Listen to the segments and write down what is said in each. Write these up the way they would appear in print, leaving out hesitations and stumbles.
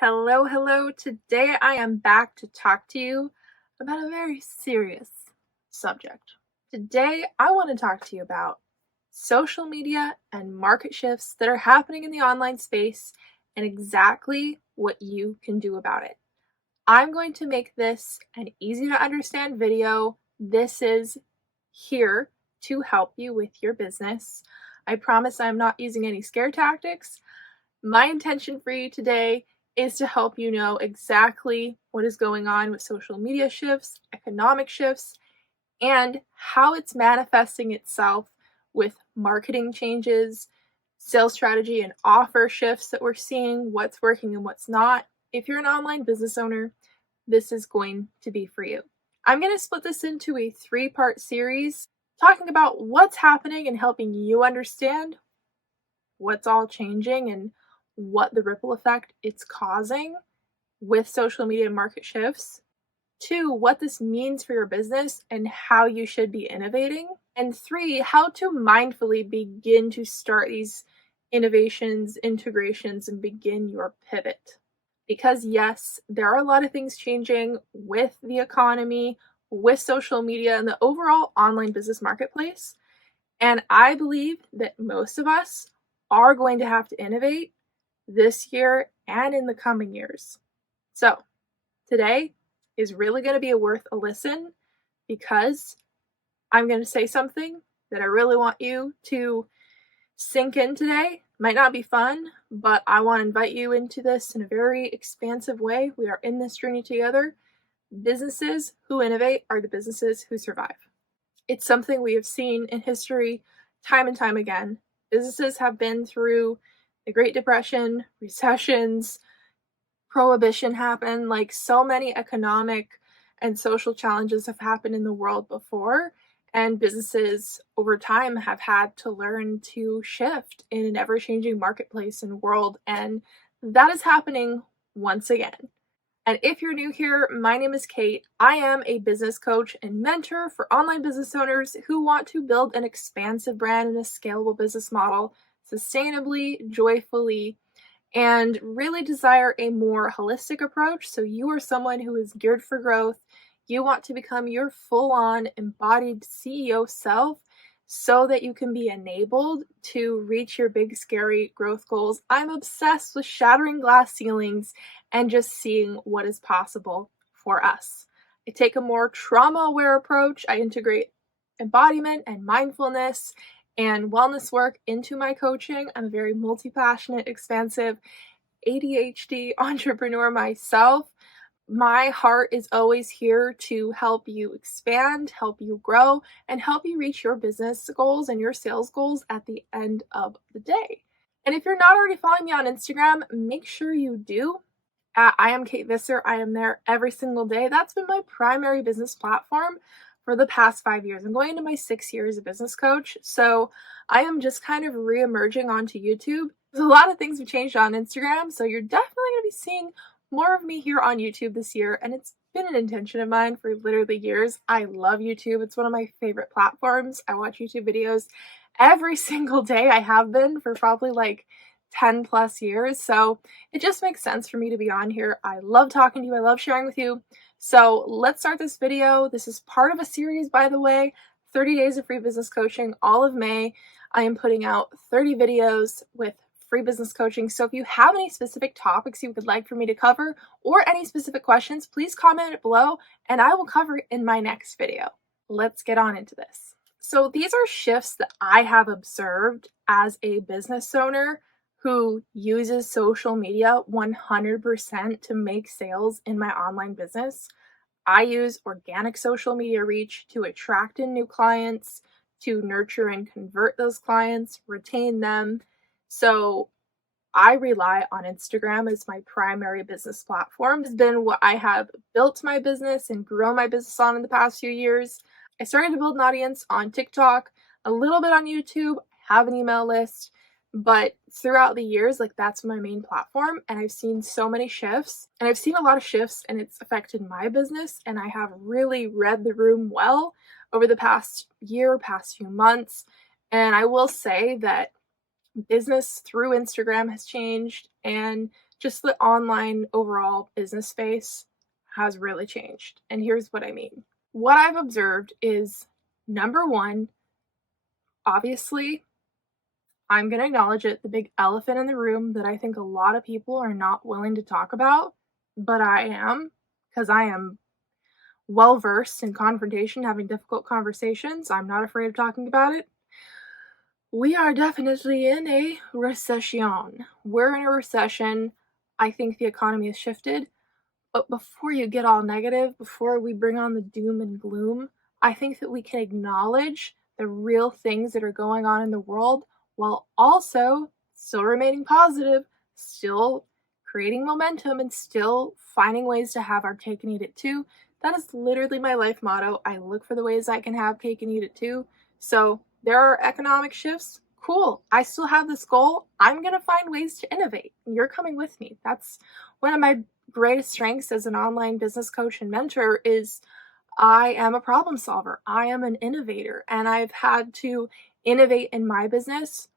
Hello, hello. Today I am back to talk to you about a very serious subject. Today I want to talk to you about social media and market shifts that are happening in the online space and exactly what you can do about it. I'm going to make this an easy to understand video. This is here to help you with your business. I promise I'm not using any scare tactics. My intention for you today is to help you know exactly what is going on with social media shifts, economic shifts, and how it's manifesting itself with marketing changes, sales strategy, and offer shifts that we're seeing, what's working and what's not. If you're an online business owner, this is going to be for you. I'm going to split this into a 3-part series talking about what's happening and helping you understand what's all changing and what the ripple effect it's causing with social media market shifts. 2, what this means for your business and how you should be innovating. And 3, how to mindfully begin to start these innovations, integrations, and begin your pivot. Because yes, there are a lot of things changing with the economy, with social media, and the overall online business marketplace. And I believe that most of us are going to have to innovate this year and in the coming years. So today is really going to be worth a listen because I'm going to say something that I really want you to sink in today. Might not be fun, but I want to invite you into this in a very expansive way. We are in this journey together. Businesses who innovate are the businesses who survive. It's something we have seen in history time and time again. Businesses have been through the Great Depression, recessions, prohibition happened, like so many economic and social challenges have happened in the world before, and businesses over time have had to learn to shift in an ever-changing marketplace and world, and that is happening once again. And if you're new here, my name is Kate. I am a business coach and mentor for online business owners who want to build an expansive brand and a scalable business model sustainably, joyfully, and really desire a more holistic approach. So you are someone who is geared for growth. You want to become your full-on embodied CEO self so that you can be enabled to reach your big, scary growth goals. I'm obsessed with shattering glass ceilings and just seeing what is possible for us. I take a more trauma-aware approach. I integrate embodiment and mindfulness and wellness work into my coaching. I'm a very multi-passionate, expansive ADHD entrepreneur myself. My heart is always here to help you expand, help you grow, and help you reach your business goals and your sales goals at the end of the day. And if you're not already following me on Instagram, make sure you do. I am Kait Visser. I am there every single day. That's been my primary business platform for the past 5 years. I'm going into my 6th year as a business coach, so I am just kind of re-emerging onto YouTube. There's a lot of things have changed on Instagram, so you're definitely going to be seeing more of me here on YouTube this year, and it's been an intention of mine for literally years. I love YouTube. It's one of my favorite platforms. I watch YouTube videos every single day. I have been for probably like 10 plus years, so it just makes sense for me to be on here. I love talking to you. I love sharing with you. So let's start this video. This is part of a series, by the way, 30 days of free business coaching, all of May. I am putting out 30 videos with free business coaching. So if you have any specific topics you would like for me to cover or any specific questions, please comment it below and I will cover it in my next video. Let's get on into this. So these are shifts that I have observed as a business owner who uses social media 100% to make sales in my online business. I use organic social media reach to attract in new clients, to nurture and convert those clients, retain them. So I rely on Instagram as my primary business platform. It's been what I have built my business and grown my business on in the past few years. I started to build an audience on TikTok, a little bit on YouTube, I have an email list, but throughout the years, like that's my main platform, and I've seen so many shifts, and I've seen a lot of shifts, and it's affected my business, and I have really read the room well over the past year, past few months, and I will say that business through Instagram has changed, and just the online overall business space has really changed. And here's what I mean. What I've observed is, number one, obviously, I'm going to acknowledge it, the big elephant in the room that I think a lot of people are not willing to talk about, but I am, because I am well versed in confrontation, having difficult conversations. I'm not afraid of talking about it. We are definitely in a recession. We're in a recession. I think the economy has shifted. But before you get all negative, before we bring on the doom and gloom, I think that we can acknowledge the real things that are going on in the world while also still remaining positive, still creating momentum, and still finding ways to have our cake and eat it too. That is literally my life motto. I look for the ways I can have cake and eat it too. So there are economic shifts. Cool. I still have this goal. I'm going to find ways to innovate. You're coming with me. That's one of my greatest strengths as an online business coach and mentor is I am a problem solver. I am an innovator, and I've had to innovate in my business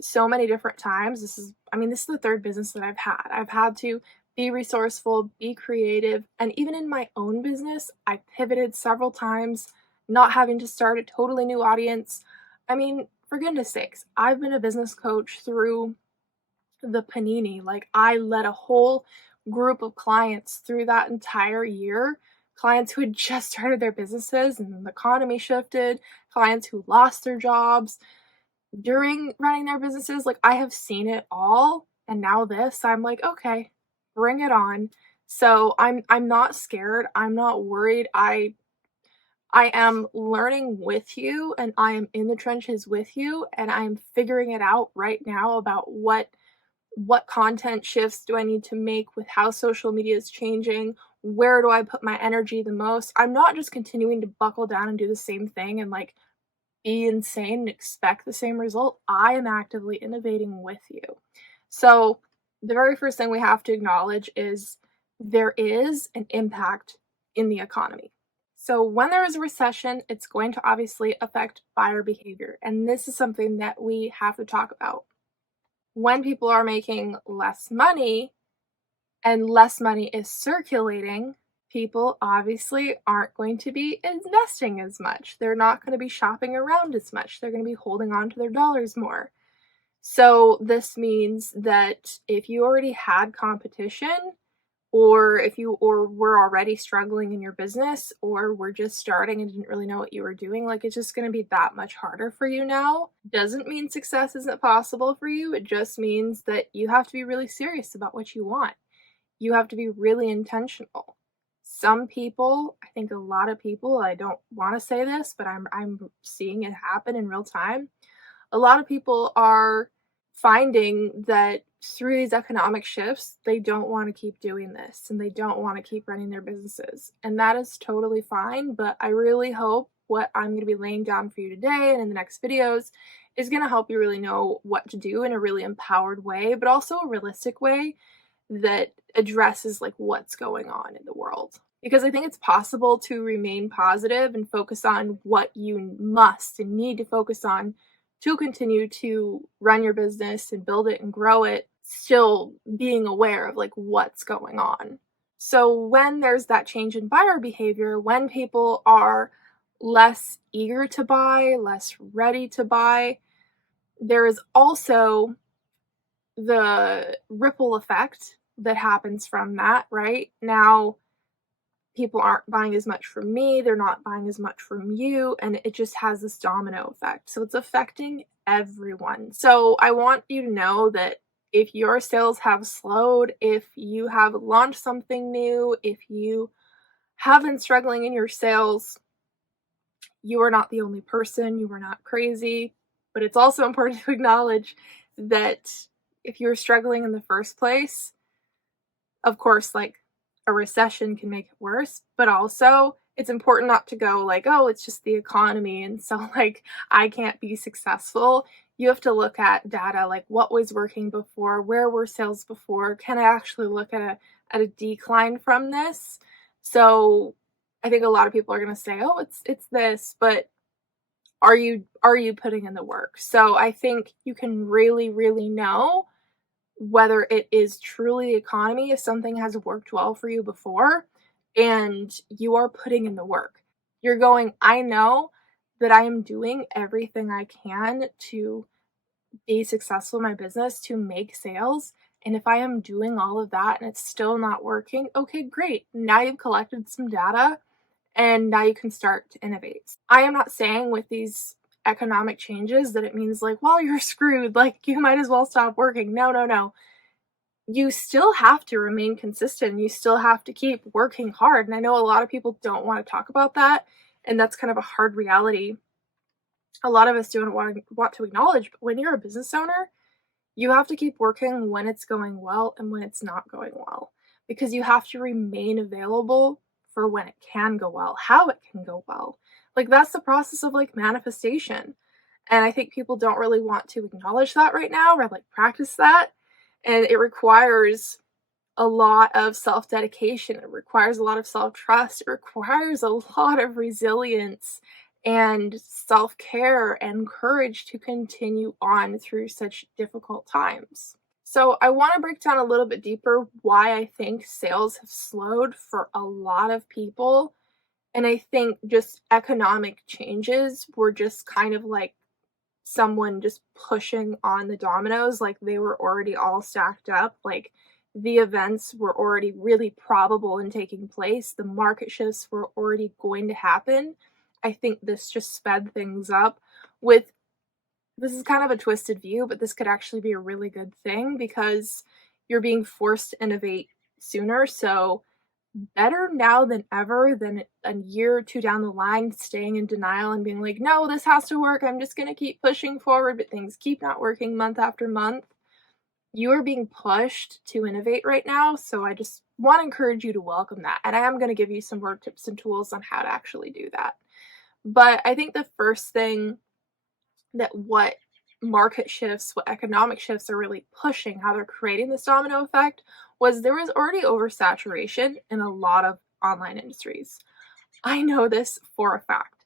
so many different times. This is the third business that I've had. I've had to be resourceful, be creative, and even in my own business, I pivoted several times, not having to start a totally new audience. For goodness sakes, I've been a business coach through the panini. Like, I led a whole group of clients through that entire year, clients who had just started their businesses and then the economy shifted, clients who lost their jobs during running their businesses. Like, I have seen it all, and now this, I'm like, okay, bring it on. So I'm not scared. I'm not worried. I am learning with you, and I am in the trenches with you, and I'm figuring it out right now about what content shifts do I need to make with how social media is changing? Where do I put my energy the most? I'm not just continuing to buckle down and do the same thing and like be insane and expect the same result. I am actively innovating with you. So the very first thing we have to acknowledge is there is an impact in the economy. So when there is a recession, it's going to obviously affect buyer behavior. And this is something that we have to talk about. When people are making less money and less money is circulating, people obviously aren't going to be investing as much. They're not going to be shopping around as much. They're going to be holding on to their dollars more. So this means that if you already had competition, or if you were already struggling in your business, or were just starting and didn't really know what you were doing, like, it's just going to be that much harder for you now. Doesn't mean success isn't possible for you. It just means that you have to be really serious about what you want. You have to be really intentional. Some people, I think a lot of people, I don't want to say this, but I'm seeing it happen in real time. A lot of people are finding that through these economic shifts, they don't want to keep doing this and they don't want to keep running their businesses. And that is totally fine, but I really hope what I'm going to be laying down for you today and in the next videos is going to help you really know what to do in a really empowered way, but also a realistic way that addresses like what's going on in the world. Because I think it's possible to remain positive and focus on what you must and need to focus on to continue to run your business and build it and grow it, still being aware of like what's going on. So when there's that change in buyer behavior, when people are less eager to buy, less ready to buy, there is also the ripple effect that happens from that, right? Now, people aren't buying as much from me, they're not buying as much from you, and it just has this domino effect. So it's affecting everyone. So I want you to know that if your sales have slowed, if you have launched something new, if you have been struggling in your sales, you are not the only person, you are not crazy. But it's also important to acknowledge that if you're struggling in the first place, of course, like, a recession can make it worse, but also it's important not to go like, oh, it's just the economy, and so like I can't be successful. You have to look at data, like what was working before, where were sales before, can I actually look at a decline from this? So I think a lot of people are going to say, oh, it's this, but are you putting in the work? So I think you can really, really know whether it is truly the economy, if something has worked well for you before and you are putting in the work. You're going, I know that I am doing everything I can to be successful in my business, to make sales. And if I am doing all of that and it's still not working, okay, great. Now you've collected some data and now you can start to innovate. I am not saying with these economic changes that it means like, well, you're screwed, like you might as well stop working. No, no, no. You still have to remain consistent. You still have to keep working hard. And I know a lot of people don't want to talk about that, and that's kind of a hard reality. A lot of us don't want to acknowledge, but when you're a business owner, you have to keep working when it's going well and when it's not going well, because you have to remain available for when it can go well, how it can go well. Like that's the process of like manifestation. And I think people don't really want to acknowledge that right now or like practice that. And it requires a lot of self-dedication. It requires a lot of self-trust. It requires a lot of resilience and self-care and courage to continue on through such difficult times. So I want to break down a little bit deeper why I think sales have slowed for a lot of people. And I think just economic changes were just kind of like someone just pushing on the dominoes, like they were already all stacked up, like the events were already really probable in taking place, the market shifts were already going to happen. I think this just sped things up. With this is kind of a twisted view, but this could actually be a really good thing because you're being forced to innovate sooner. So better now than ever than a year or two down the line staying in denial and being like, no, this has to work, I'm just going to keep pushing forward, but things keep not working month after month. You are being pushed to innovate right now, so I just want to encourage you to welcome that. And I am going to give you some more tips and tools on how to actually do that. But I think the first thing that what market shifts, what economic shifts are really pushing, how they're creating this domino effect, was there was already oversaturation in a lot of online industries. I know this for a fact.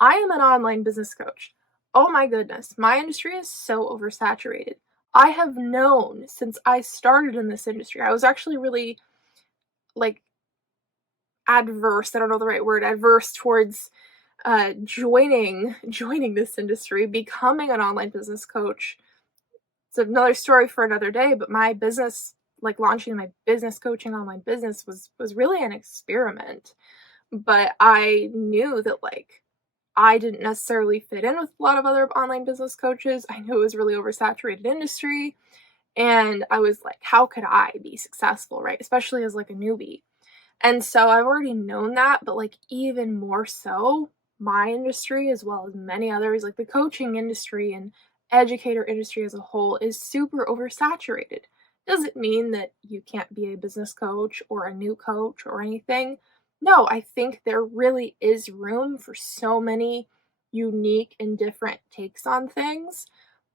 I am an online business coach. Oh my goodness, my industry is so oversaturated. I have known since I started in this industry. I was actually really like adverse, I don't know the right word, adverse towards joining this industry, becoming an online business coach. It's another story for another day, but my business, like launching my business coaching online business was really an experiment. But I knew that like I didn't necessarily fit in with a lot of other online business coaches. I knew it was really oversaturated industry, and I was like, how could I be successful, right? Especially as like a newbie. And so I've already known that, but like even more so, my industry, as well as many others, like the coaching industry and educator industry as a whole, is super oversaturated. Doesn't mean that you can't be a business coach or a new coach or anything. No, I think there really is room for so many unique and different takes on things.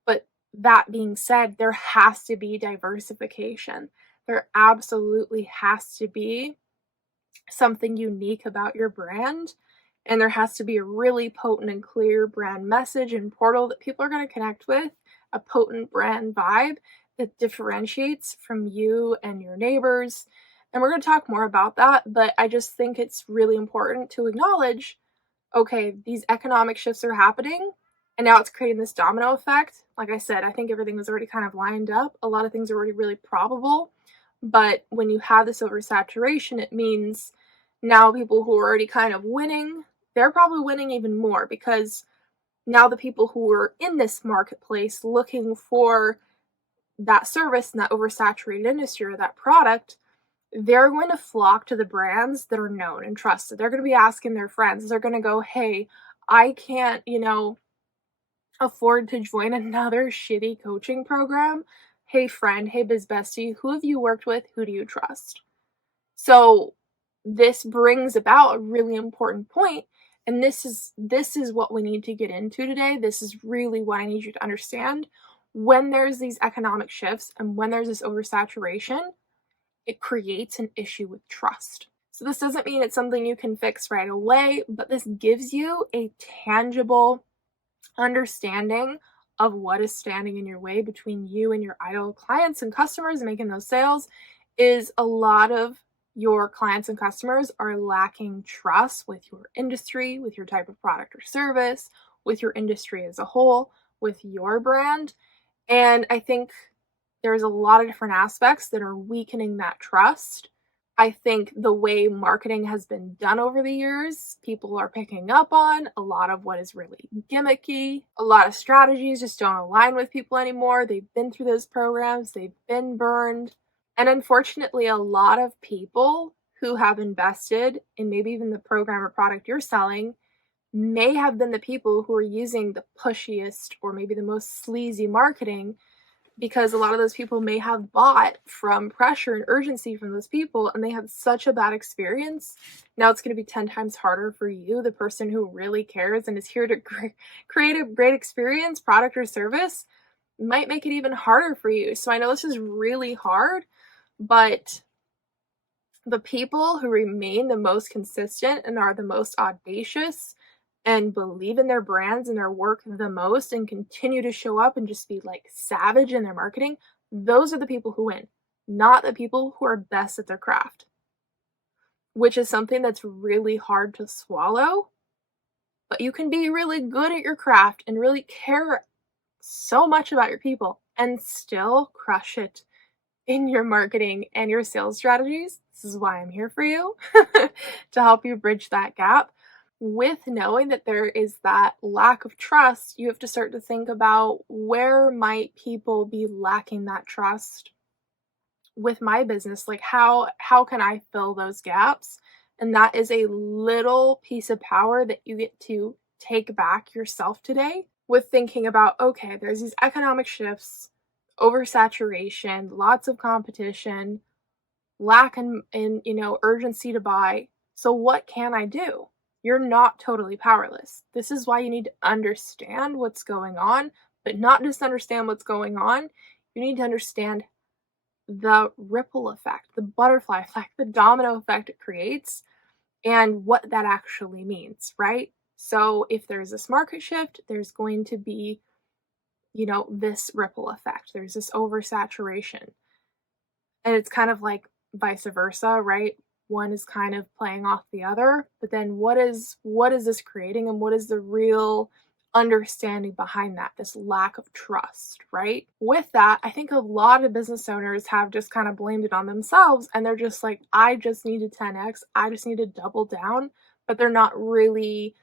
But that being said, there has to be diversification. There absolutely has to be something unique about your brand, and there has to be a really potent and clear brand message and portal that people are going to connect with, a potent brand vibe that differentiates from you and your neighbors. And we're going to talk more about that, but I just think it's really important to acknowledge, okay, these economic shifts are happening and now it's creating this domino effect. Like I said, I think everything was already kind of lined up. A lot of things are already really probable. But when you have this oversaturation, it means now people who are already kind of winning, they're probably winning even more, because now the people who are in this marketplace looking for that service in that oversaturated industry or that product, they're going to flock to the brands that are known and trusted. They're going to be asking their friends. They're going to go, hey, I can't, afford to join another shitty coaching program. Hey friend, hey biz bestie, who have you worked with? Who do you trust? So this brings about a really important point, and this is what we need to get into today. This is really what I need you to understand. When there's these economic shifts and when there's this oversaturation, it creates an issue with trust. So this doesn't mean it's something you can fix right away, but this gives you a tangible understanding of what is standing in your way between you and your ideal clients and customers and making those sales is a lot of your clients and customers are lacking trust with your industry, with your type of product or service, with your industry as a whole, with your brand. And I think there's a lot of different aspects that are weakening that trust. I think the way marketing has been done over the years, people are picking up on a lot of what is really gimmicky. A lot of strategies just don't align with people anymore. They've been through those programs, they've been burned. And unfortunately, a lot of people who have invested in maybe even the program or product you're selling may have been the people who are using the pushiest or maybe the most sleazy marketing, because a lot of those people may have bought from pressure and urgency from those people and they had such a bad experience. Now it's going to be 10 times harder for you, the person who really cares and is here to create a great experience, product or service, might make it even harder for you. So I know this is really hard, but the people who remain the most consistent and are the most audacious and believe in their brands and their work the most and continue to show up and just be like savage in their marketing, those are the people who win, not the people who are best at their craft, which is something that's really hard to swallow. But you can be really good at your craft and really care so much about your people and still crush it in your marketing and your sales strategies. This is why I'm here for you to help you bridge that gap. With knowing that there is that lack of trust, you have to start to think about where might people be lacking that trust with my business. Like how can I fill those gaps? And that is a little piece of power that you get to take back yourself today with thinking about, okay, there's these economic shifts, oversaturation, lots of competition, lack in urgency to buy. So what can I do? You're not totally powerless. This is why you need to understand what's going on, but not just understand what's going on. You need to understand the ripple effect, the butterfly effect, the domino effect it creates, and what that actually means, right? So if there's this market shift, there's going to be, this ripple effect. There's this oversaturation. And it's kind of like vice versa, right? One is kind of playing off the other, but then what is this creating, and what is the real understanding behind that, this lack of trust, right? With that, I think a lot of business owners have just kind of blamed it on themselves, and they're just like, I just need to 10x, I just need to double down, but they're not really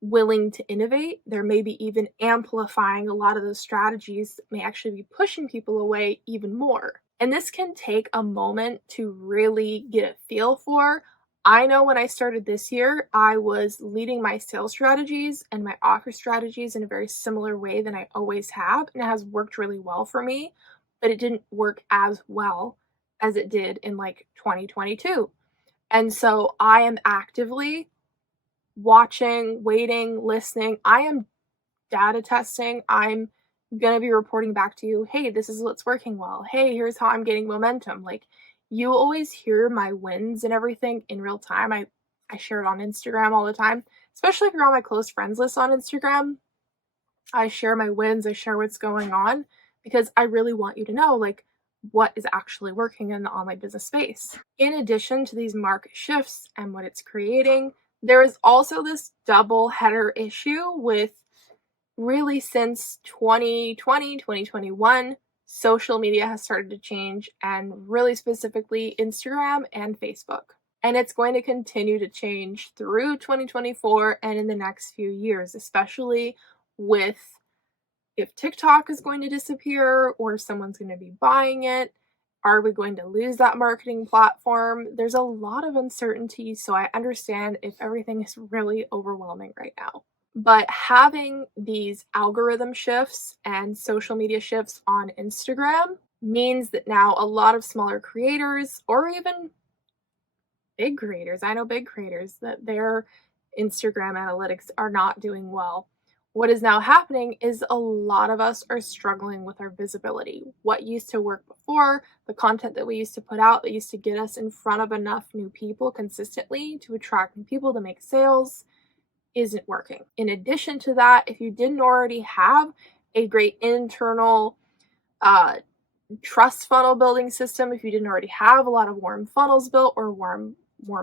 willing to innovate. They're maybe even amplifying a lot of those strategies that may actually be pushing people away even more. And this can take a moment to really get a feel for. I know when I started this year, I was leading my sales strategies and my offer strategies in a very similar way than I always have, and it has worked really well for me, but it didn't work as well as it did in like 2022. And so I am actively watching, waiting, listening. I am data testing. I'm going to be reporting back to you, hey, this is what's working well. Hey, here's how I'm getting momentum. Like, you always hear my wins and everything in real time. I share it on Instagram all the time, especially if you're on my close friends list on Instagram. I share my wins. I share what's going on because I really want you to know, like, what is actually working in the online business space. In addition to these market shifts and what it's creating, there is also this double header issue with really since 2020, 2021, social media has started to change, and really specifically Instagram and Facebook. And it's going to continue to change through 2024 and in the next few years, especially with if TikTok is going to disappear or someone's going to be buying it. Are we going to lose that marketing platform? There's a lot of uncertainty, so I understand if everything is really overwhelming right now. But having these algorithm shifts and social media shifts on Instagram means that now a lot of smaller creators, or even big creators, I know big creators, that their Instagram analytics are not doing well. What is now happening is a lot of us are struggling with our visibility. What used to work before, the content that we used to put out that used to get us in front of enough new people consistently to attract new people to make sales, isn't working. In addition to that, if you didn't already have a great internal trust funnel building system if you didn't already have a lot of warm funnels built or warm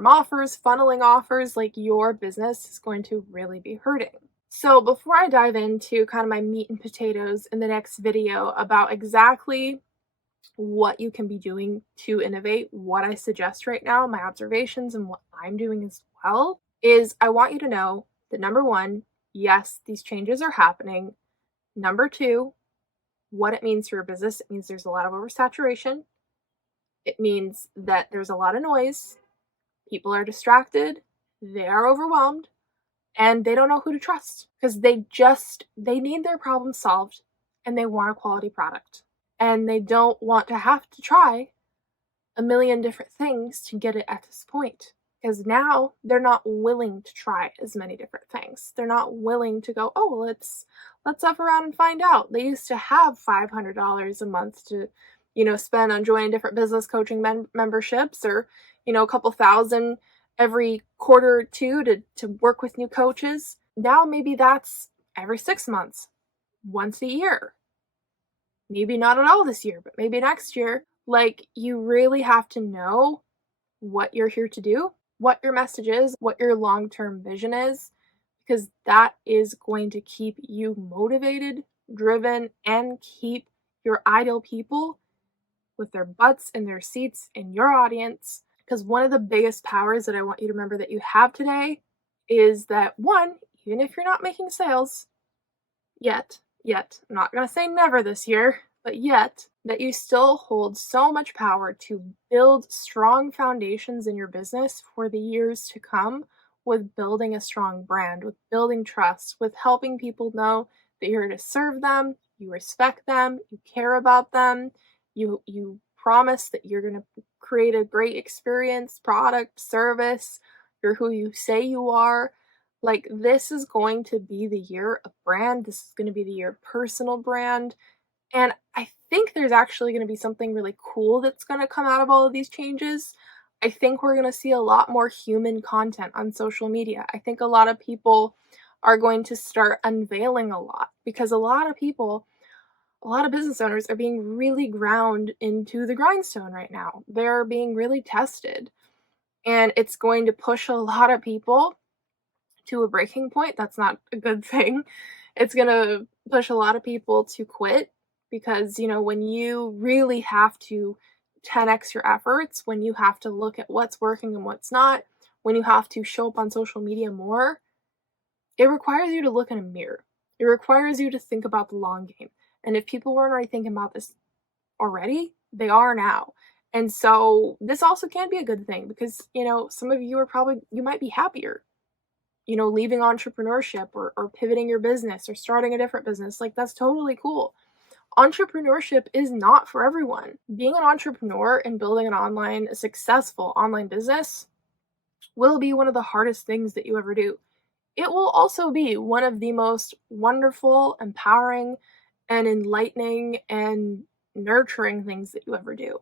offers, funneling offers, like your business is going to really be hurting. So before I dive into kind of my meat and potatoes in the next video about exactly what you can be doing to innovate, what I suggest right now, my observations and what I'm doing as well, is I want you to know that number one, yes, these changes are happening. Number two, what it means for your business. It means there's a lot of oversaturation. It means that there's a lot of noise. People are distracted. They are overwhelmed. And they don't know who to trust because they need their problem solved and they want a quality product. And they don't want to have to try a million different things to get it at this point. Because now they're not willing to try as many different things. They're not willing to go, oh, let's up around and find out. They used to have $500 a month to, spend on joining different business coaching memberships, or, a couple thousand every quarter or two to work with new coaches. Now maybe that's every 6 months, once a year. Maybe not at all this year, but maybe next year. Like, you really have to know what you're here to do, what your message is, what your long-term vision is, because that is going to keep you motivated, driven, and keep your ideal people with their butts in their seats in your audience. Because one of the biggest powers that I want you to remember that you have today is that, one, even if you're not making sales yet, I'm not going to say never this year, but yet, that you still hold so much power to build strong foundations in your business for the years to come, with building a strong brand, with building trust, with helping people know that you're here to serve them, you respect them, you care about them, you promise that you're going to create a great experience, product, service, you're who you say you are. Like, this is going to be the year of brand. This is going to be the year of personal brand. And I think there's actually going to be something really cool that's going to come out of all of these changes. I think we're going to see a lot more human content on social media. I think a lot of people are going to start unveiling a lot, because a lot of business owners are being really ground into the grindstone right now. They're being really tested. And it's going to push a lot of people to a breaking point. That's not a good thing. It's going to push a lot of people to quit, because, when you really have to 10x your efforts, when you have to look at what's working and what's not, when you have to show up on social media more, it requires you to look in a mirror. It requires you to think about the long game. And if people weren't already thinking about this already, they are now. And so this also can be a good thing, because, some of you you might be happier, leaving entrepreneurship or pivoting your business or starting a different business. Like, that's totally cool. Entrepreneurship is not for everyone. Being an entrepreneur and building a successful online business will be one of the hardest things that you ever do. It will also be one of the most wonderful, empowering, and enlightening and nurturing things that you ever do.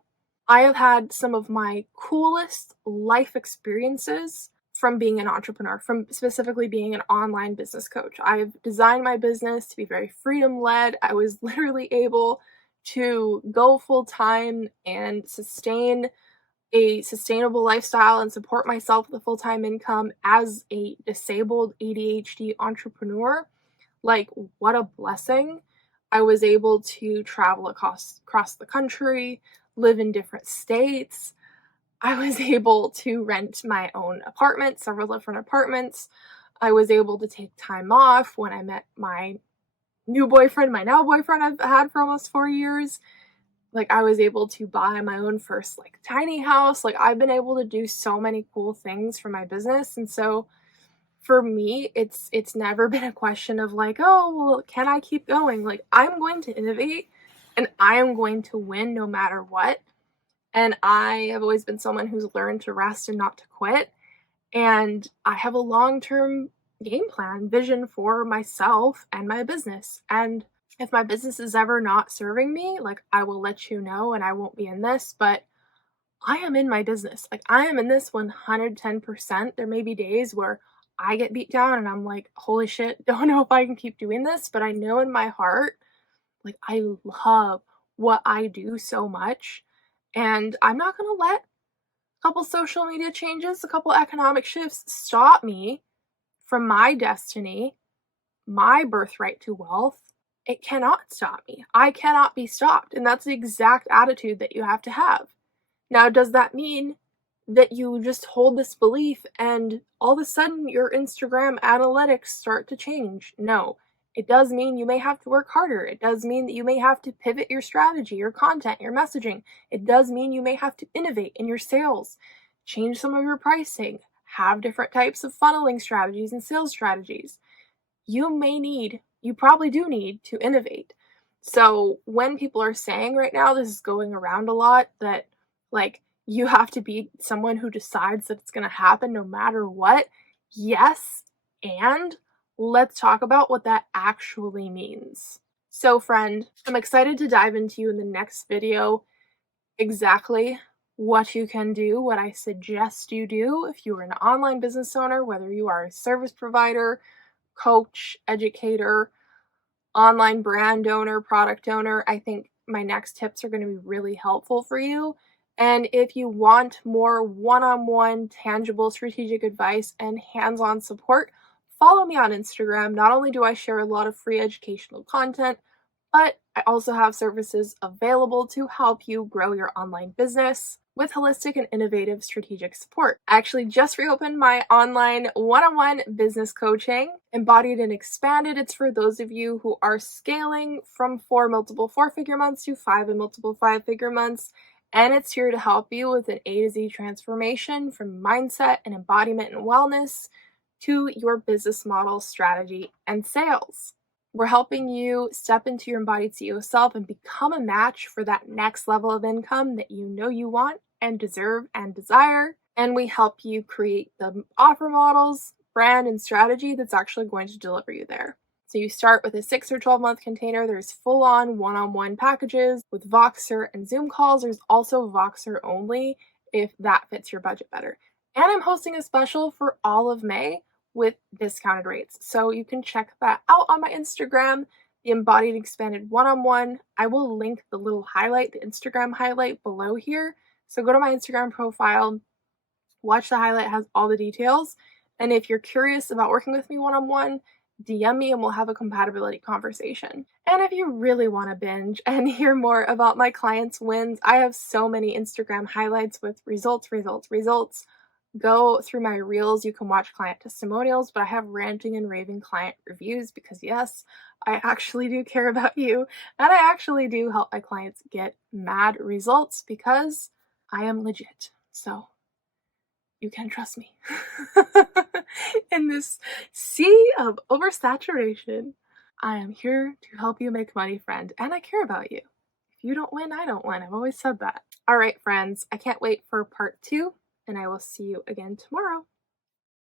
I have had some of my coolest life experiences from being an entrepreneur, from specifically being an online business coach. I've designed my business to be very freedom-led. I was literally able to go full-time and sustain a sustainable lifestyle and support myself with a full-time income as a disabled ADHD entrepreneur. Like, what a blessing. I was able to travel across the country, live in different states. I was able to rent my own apartment, several different apartments. I was able to take time off when I met my now boyfriend I've had for almost 4 years. Like, I was able to buy my own first, tiny house. Like, I've been able to do so many cool things for my business. And so for me, it's never been a question of oh, well, can I keep going? Like, I'm going to innovate and I am going to win no matter what. And I have always been someone who's learned to rest and not to quit. And I have a long-term game plan, vision for myself and my business. And if my business is ever not serving me, I will let you know and I won't be in this, but I am in my business. I am in this 110%. There may be days where I get beat down and I'm like, holy shit, don't know if I can keep doing this, but I know in my heart Like, I love what I do so much, and I'm not gonna let a couple social media changes, a couple economic shifts stop me from my destiny, my birthright to wealth. It cannot stop me. I cannot be stopped, and that's the exact attitude that you have to have. Now, does that mean that you just hold this belief and all of a sudden your Instagram analytics start to change? No. It does mean you may have to work harder. It does mean that you may have to pivot your strategy, your content, your messaging. It does mean you may have to innovate in your sales, change some of your pricing, have different types of funneling strategies and sales strategies. You probably do need to innovate. So when people are saying right now, this is going around a lot, that like you have to be someone who decides that it's going to happen no matter what. Yes, and let's talk about what that actually means. So friend, I'm excited to dive into you in the next video exactly what you can do, what I suggest you do if you are an online business owner, whether you are a service provider, coach, educator, online brand owner, product owner. I think my next tips are going to be really helpful for you. And if you want more one-on-one tangible strategic advice and hands-on support, follow me on Instagram. Not only do I share a lot of free educational content, but I also have services available to help you grow your online business with holistic and innovative strategic support. I actually just reopened my online one-on-one business coaching, Embodied and Expanded. It's for those of you who are scaling from multiple four-figure months to 5 and multiple five-figure months. And it's here to help you with an A to Z transformation from mindset and embodiment and wellness to your business model, strategy, and sales. We're helping you step into your embodied CEO self and become a match for that next level of income that you know you want and deserve and desire. And we help you create the offer models, brand, and strategy that's actually going to deliver you there. So you start with a 6 or 12-month container. There's full-on one-on-one packages with Voxer and Zoom calls. There's also Voxer only if that fits your budget better. And I'm hosting a special for all of May with discounted rates. So you can check that out on my Instagram, the Embodied Expanded One-on-One. I will link the little highlight, the Instagram highlight below here. So go to my Instagram profile, watch the highlight, it has all the details. And if you're curious about working with me one-on-one, DM me and we'll have a compatibility conversation. And if you really want to binge and hear more about my clients' wins, I have so many Instagram highlights with results. Go through my reels. You can watch client testimonials, but I have ranting and raving client reviews because yes, I actually do care about you and I actually do help my clients get mad results because I am legit. So you can trust me. In this sea of oversaturation, I am here to help you make money, friend, and I care about you. If you don't win, I don't win. I've always said that. All right, friends, I can't wait for part 2, and I will see you again tomorrow.